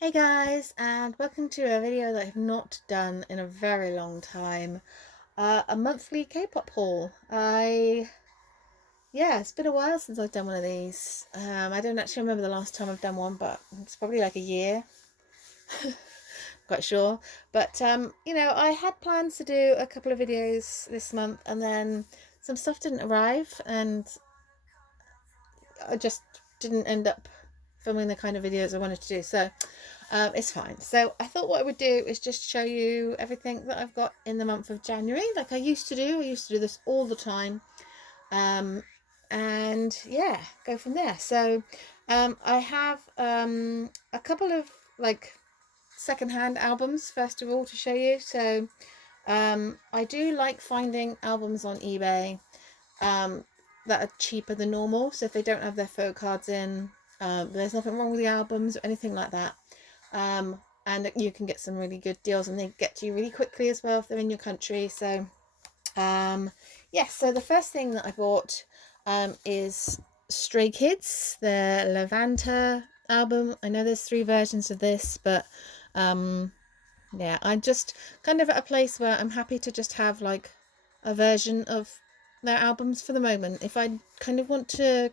Hey guys, and welcome to a video that I've not done in a very long time. A monthly K-pop haul. Yeah, it's been a while since I've done one of these. I don't actually remember the last time I've done one, but it's probably like a year. Quite sure. But I had plans to do a couple of videos this month, and then some stuff didn't arrive, and I just didn't end up filming the kind of videos I wanted to do. So it's fine. So I thought what I would do is just show you everything that I've got in the month of January, like I used to do. I used to do this all the time. Um, and yeah, go from there. So I have a couple of like secondhand albums first of all to show you. So I do like finding albums on eBay that are cheaper than normal. So if they don't have their photo cards in, there's nothing wrong with the albums or anything like that. And you can get some really good deals, and they get to you really quickly as well if they're in your country. So yes, so the first thing that I bought is Stray Kids, their Levanta album. I know there's three versions of this, but yeah, I'm just kind of at a place where I'm happy to just have like a version of their albums for the moment. If I kind of want to,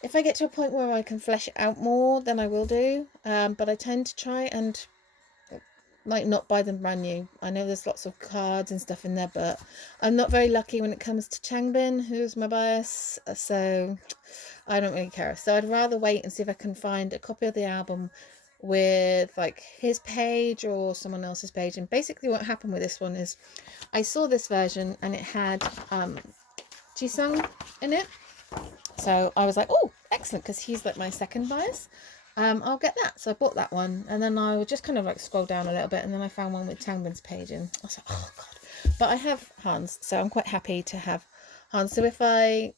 if I get to a point where I can flesh it out more, then I will do. But I tend to try and like not buy them brand new. I know there's lots of cards and stuff in there, but I'm not very lucky when it comes to Changbin, who's my bias. So I don't really care. So I'd rather wait and see if I can find a copy of the album with like his page or someone else's page. And basically what happened with this one is I saw this version and it had Jisung in it. So I was like, oh, excellent, because he's like my second bias. I'll get that. So I bought that one, and then I would just kind of like scroll down a little bit, and then I found one with Changbin's page, and I was like, oh god. But I have Hans, so I'm quite happy to have Hans. So if I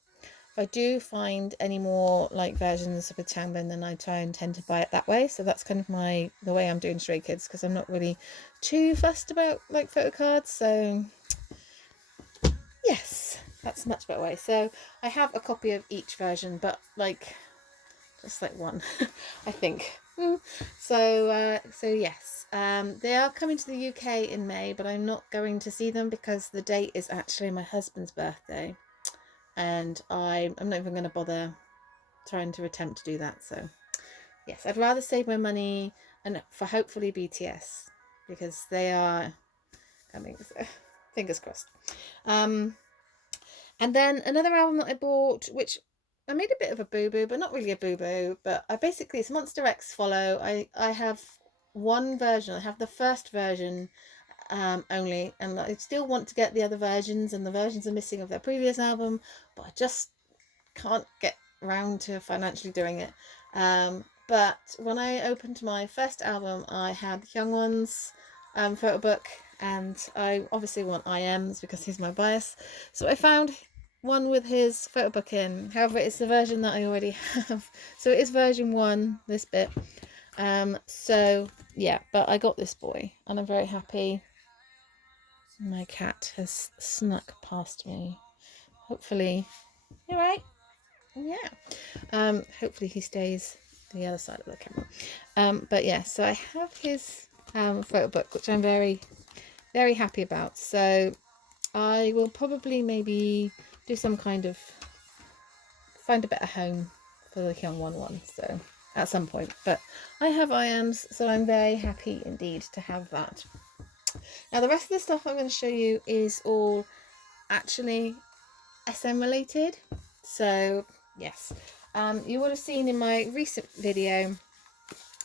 do find any more like versions with Changbin, then I try and tend to buy it that way. So that's kind of the way I'm doing Stray Kids, because I'm not really too fussed about like photo cards. So yes, that's a much better way. So I have a copy of each version, but like just like one, I think. So yes, they are coming to the UK in May, but I'm not going to see them because the date is actually my husband's birthday, and I'm not even going to bother trying to attempt to do that. So yes, I'd rather save my money and for hopefully BTS because they are coming. So fingers crossed. Um, And then another album that I bought, which I made a bit of a boo-boo, but not really a boo-boo, but I basically, it's Monster X Follow. I have one version. I have the first version only, and I still want to get the other versions, and the versions are missing of their previous album, but I just can't get round to financially doing it. But when I opened my first album, I had Young One's photo book, and I obviously want IM's because he's my bias. So I found one with his photo book in. However, it's the version that I already have. So it is version one, this bit. So yeah, but I got this boy, and I'm very happy. My cat has snuck past me. Hopefully, you're right. Yeah. Hopefully he stays the other side of the camera. But yeah, so I have his photo book, which I'm very, very happy about. So I will probably maybe do some kind of find a better home for the young one. So at some point, but I have IAMs, so I'm very happy indeed to have that. Now the rest of the stuff I'm going to show you is all actually SM related. So yes, you would have seen in my recent video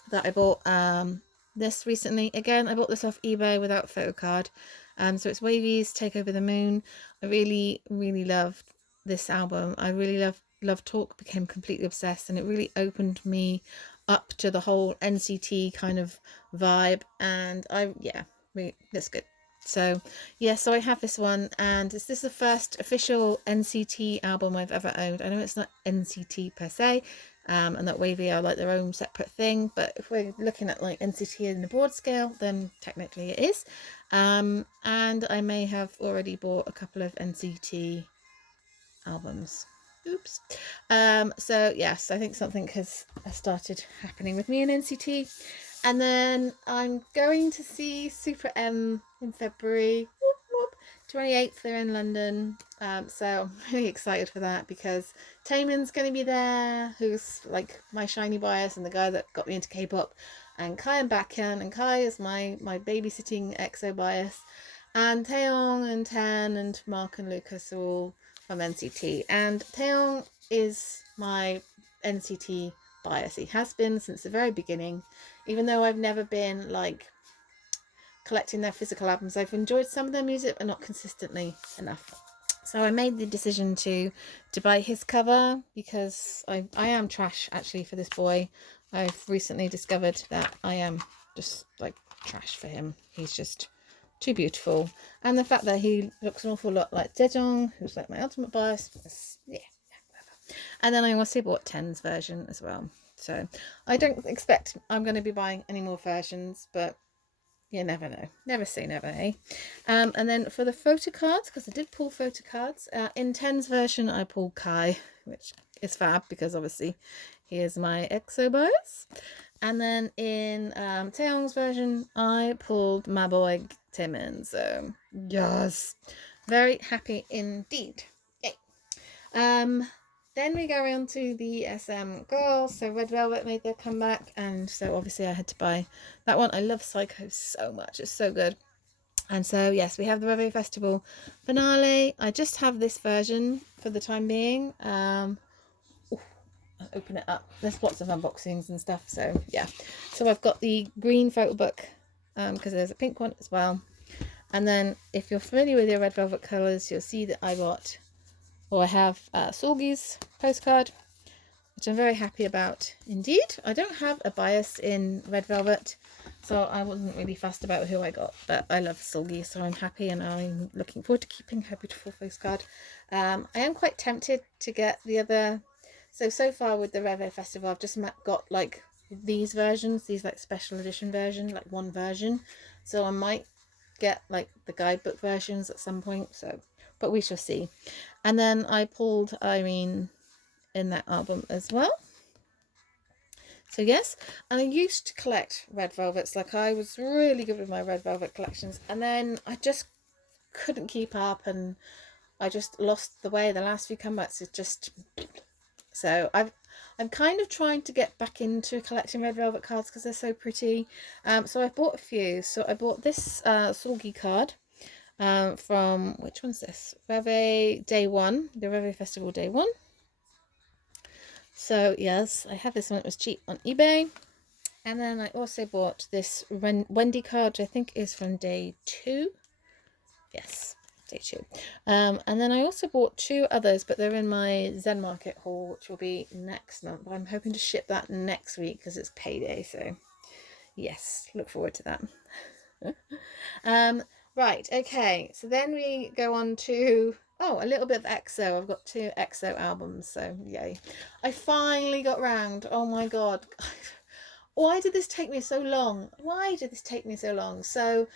that I bought this recently. Again, I bought this off eBay without a photo card. So it's Wavy's Take Over the Moon. I really, really loved this album. I really love Talk, became completely obsessed, and it really opened me up to the whole NCT kind of vibe. And that's good. So yeah, so I have this one, and this is the first official NCT album I've ever owned. I know it's not NCT per se, and that Wavy are like their own separate thing, but if we're looking at like NCT in the broad scale, then technically it is. And I may have already bought a couple of NCT albums. Oops. So yes, I think something has started happening with me in NCT. And then I'm going to see Super M in February. Whoop, whoop. 28th, they're in London. So I'm really excited for that because Taemin's going to be there, who's like my shiny bias and the guy that got me into K-pop. And Kai and Baekhyun, and Kai is my babysitting EXO bias. And Taeyong and Tan and Mark and Lucas are all from NCT. And Taeyong is my NCT bias. He has been since the very beginning. Even though I've never been like collecting their physical albums, I've enjoyed some of their music, but not consistently enough. So I made the decision to buy his cover because I am trash actually for this boy. I've recently discovered that I am just like trash for him. He's just too beautiful, and the fact that he looks an awful lot like Daejong, who's like my ultimate bias, yeah, whatever. And then I also bought Ten's version as well. So I don't expect I'm going to be buying any more versions, but you never know. Never say never, eh? And then for the photo cards, because I did pull photo cards, in Ten's version I pulled Kai, which is fab because obviously he is my EXO bias. And then in Taeyong's version I pulled my boy Taemin. So yes, very happy indeed. Yay. Then we go on to the SM girls. So Red Velvet made their comeback, and so obviously I had to buy that one. I love Psycho so much, it's so good. And so yes, we have the Reveille Festival finale. I just have this version for the time being. I'll open it up. There's lots of unboxings and stuff, so yeah. So I've got the green photo book because there's a pink one as well. And then if you're familiar with your Red Velvet colours, you'll see that I got, or I have Sorgi's postcard, which I'm very happy about indeed. I don't have a bias in Red Velvet, so I wasn't really fussed about who I got, but I love Sorgi, so I'm happy and I'm looking forward to keeping her beautiful postcard. I am quite tempted to get the other, so far with the Reveille Festival I've just got like these versions, these like special edition version, like one version, so I might get like the guidebook versions at some point, so but we shall see. And then I pulled Irene in that album as well. So yes, and I used to collect red velvets, like I was really good with my red velvet collections, and then I just couldn't keep up and I just lost the way. The last few comebacks is just, so I'm kind of trying to get back into collecting red velvet cards because they're so pretty. So I bought a few. So I bought this Sorgi card from, which one's this? Reveille Day 1, the Reveille Festival Day 1. So yes, I have this one. It was cheap on eBay. And then I also bought this Wendy card, which I think is from Day 2. Yes, Day 2. And then I also bought 2 others, but they're in my Zen Market haul, which will be next month. I'm hoping to ship that next week because it's payday. So yes, look forward to that. Right, okay. So then we go on to, oh, a little bit of EXO. I've got 2 EXO albums, so yay. I finally got round. Oh my god. Why did this take me so long? Why did this take me so long? So,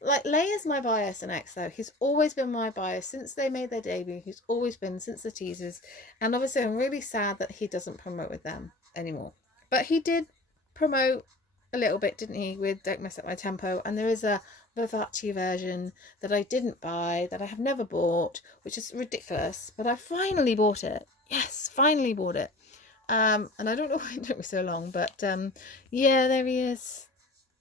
like, Lay is my bias in EXO. He's always been my bias since they made their debut. He's always been since the teasers. And obviously I'm really sad that he doesn't promote with them anymore. But he did promote a little bit, didn't he, with Don't Mess Up My Tempo. And there is a Versace version that I didn't buy, that I have never bought, which is ridiculous. But I finally bought it. Yes, finally bought it. And I don't know why it took me so long, but yeah, there he is.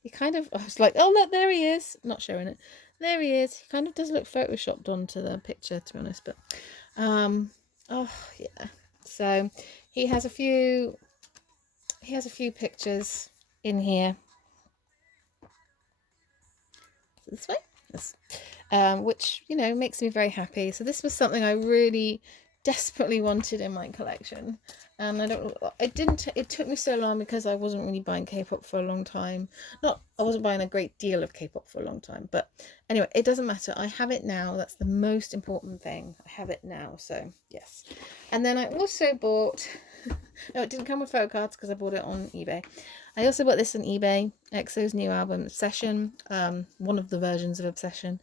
He kind of, I was like, oh look, there he is. Not showing it. There he is. He kind of does look photoshopped onto the picture, to be honest, but oh yeah. So he has a few pictures in here. This way. Yes. Which, you know, makes me very happy. So this was something I really desperately wanted in my collection, and it took me so long because I wasn't really buying K-pop for a long time. I wasn't buying a great deal of K-pop for a long time, but anyway, it doesn't matter. I have it now. That's the most important thing. I have it now, so yes. And then I also bought no, it didn't come with photo cards because I bought it on eBay. I also bought this on eBay, EXO's new album Obsession, one of the versions of Obsession,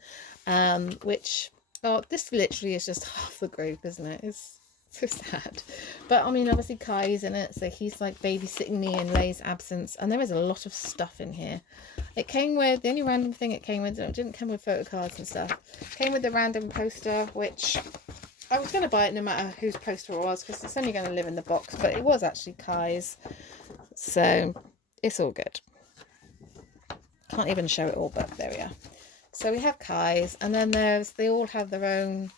which, oh, this literally is just half the group, isn't it? It's So sad. But I mean, obviously Kai's in it, so he's like babysitting me in Lay's absence, and there is a lot of stuff in here. It came with, the only random thing it came with, it didn't come with photo cards and stuff. It came with the random poster, which I was going to buy it no matter whose poster it was, because it's only going to live in the box, but it was actually Kai's, so it's all good. Can't even show it all, but there we are. So we have Kai's, and then they all have their own,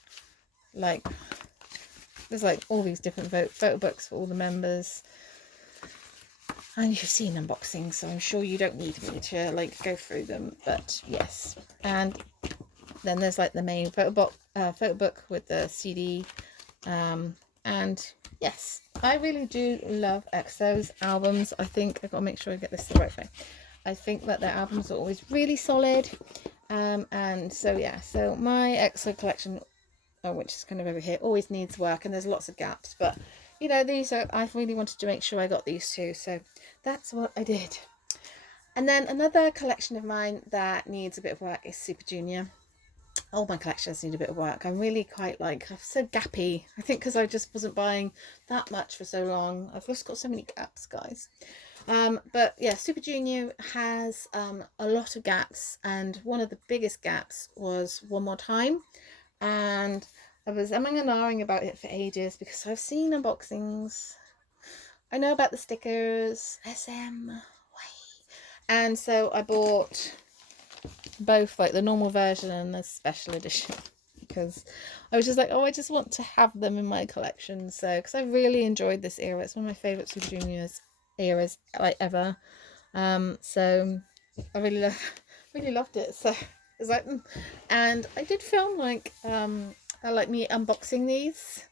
like, there's like all these different photo books for all the members. And you've seen unboxings, so I'm sure you don't need me to like go through them, but yes. And then there's like the main photo book with the CD. And yes, I really do love EXO's albums. I think I've got to make sure I get this the right way. I think that their albums are always really solid. And so yeah, so my EXO collection, which is kind of over here, always needs work, and there's lots of gaps, but you know, these are, I really wanted to make sure I got these two, so that's what I did. And then another collection of mine that needs a bit of work is Super Junior. All my collections need a bit of work. I'm really quite like, I'm so gappy, I think, because I just wasn't buying that much for so long. I've just got so many gaps, guys. But yeah, Super Junior has a lot of gaps, and one of the biggest gaps was One More Time. And I was umming and ahhing about it for ages because I've seen unboxings. I know about the stickers, SM, and so I bought both like the normal version and the special edition because I was just like, oh, I just want to have them in my collection. So because I really enjoyed this era, it's one of my favorite Super Juniors eras like ever. So I really loved it. So it's like, and I did film like me unboxing these,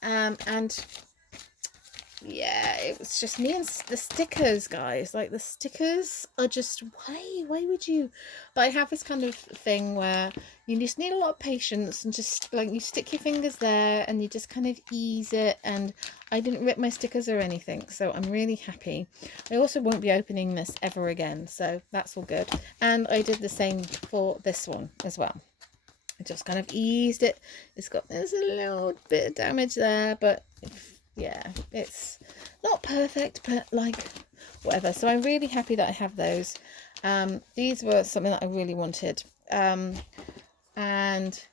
and yeah, it was just me and the stickers, guys. Like, the stickers are just, why would you? But I have this kind of thing where you just need a lot of patience, and just like you stick your fingers there and you just kind of ease it. And I didn't rip my stickers or anything, so I'm really happy. I also won't be opening this ever again, so that's all good. And I did the same for this one as well. I just kind of eased it. There's a little bit of damage there, but yeah, it's not perfect, but like whatever. So I'm really happy that I have those. These were something that I really wanted. And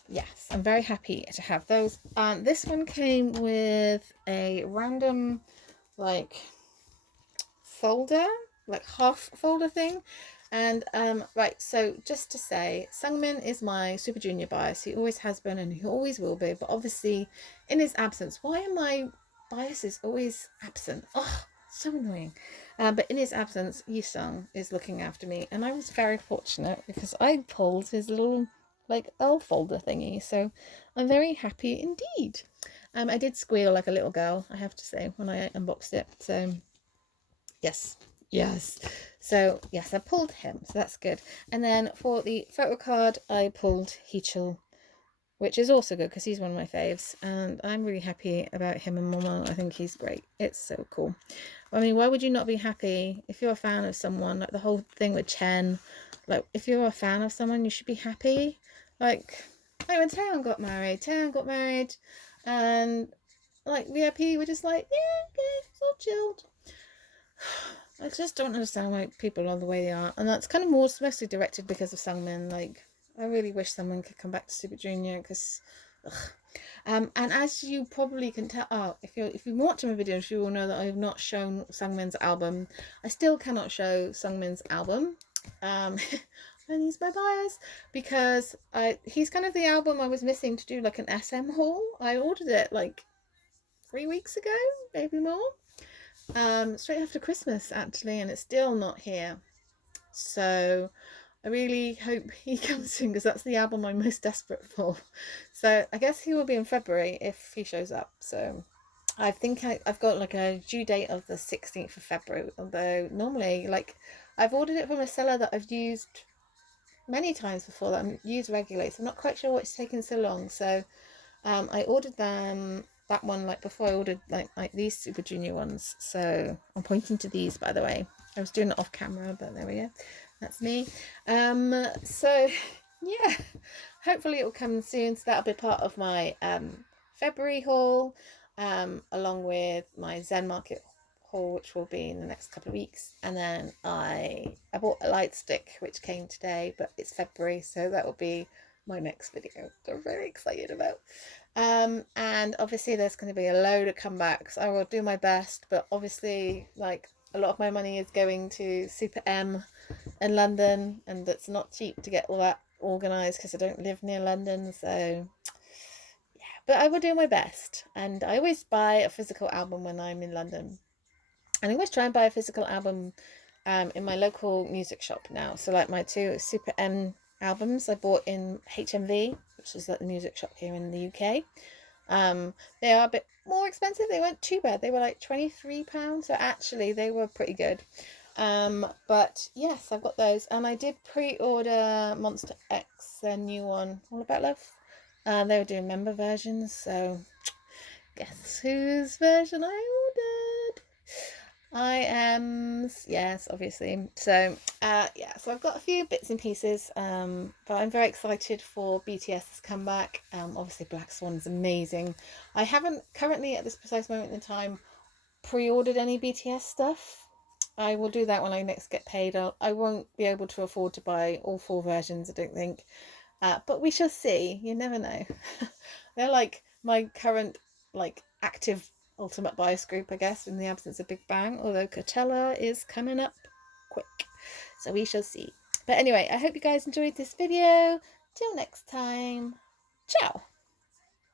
yes, I'm very happy to have those. This one came with a random like folder, like half folder thing. And right, so just to say, Sungmin is my Super Junior bias. He always has been and he always will be, but obviously in his absence, why am I biases always absent? Oh, so annoying. But in his absence, Yisung is looking after me, and I was very fortunate because I pulled his little like L folder thingy, so I'm very happy indeed. I did squeal like a little girl, I have to say, when I unboxed it. So yes, so yes, I pulled him, so that's good. And then for the photo card, I pulled Heechul, which is also good because he's one of my faves, and I'm really happy about him and Momo. I think he's great. It's so cool. I mean, why would you not be happy if you're a fan of someone? Like the whole thing with Chen, like if you're a fan of someone, you should be happy. Like when Taeyeon got married, and like VIP were just like, yeah, okay, it's all chilled. I just don't understand why people are the way they are, and that's kind of mostly directed because of Sungmin. Like, I really wish someone could come back to Super Junior because, and as you probably can tell, if you watch my videos, you will know that I have not shown Sungmin's album. I still cannot show Sungmin's album, and he's my bias because he's kind of the album I was missing to do like an SM haul. I ordered it like 3 weeks ago, maybe more. Straight after Christmas actually, and it's still not here, so I really hope he comes soon because that's the album I'm most desperate for. So I guess he will be in February if he shows up. So I think I've got like a due date of the 16th of February, although normally like I've ordered it from a seller that I've used many times before, that I've used regularly, so I'm not quite sure what's taken so long. So I ordered that one like before I ordered like these Super Junior ones. So I'm pointing to these, by the way. I was doing it off camera, but there we go. That's me. So yeah, hopefully it will come soon. So that'll be part of my February haul. along with my Zen Market haul, which will be in the next couple of weeks. And then I bought a light stick, which came today, but it's February, so that will be my next video, which I'm very excited about. And obviously there's going to be a load of comebacks. I will do my best, but obviously, like, a lot of my money is going to Super M in London, and it's not cheap to get all that organised because I don't live near London. So yeah, but I will do my best, and I always buy a physical album when I'm in London, and I always try and buy a physical album in my local music shop now. So like my two Super M albums I bought in HMV, which is like the music shop here in the UK. They are a bit more expensive. They weren't too bad. They were like £23, so actually they were pretty good. But yes, I've got those, and I did pre-order Monster X, their new one, All About Love. They were doing member versions, so guess whose version I ordered? I am, yes, obviously. So yeah, so I've got a few bits and pieces, but I'm very excited for BTS's comeback. Obviously Black Swan is amazing. I haven't currently at this precise moment in time pre-ordered any BTS stuff. I will do that when I next get paid. I won't be able to afford to buy all 4 versions, I don't think. But we shall see. You never know. They're like my current, like, active ultimate bias group, I guess, in the absence of Big Bang. Although Coachella is coming up quick, so we shall see. But anyway, I hope you guys enjoyed this video. Till next time, ciao.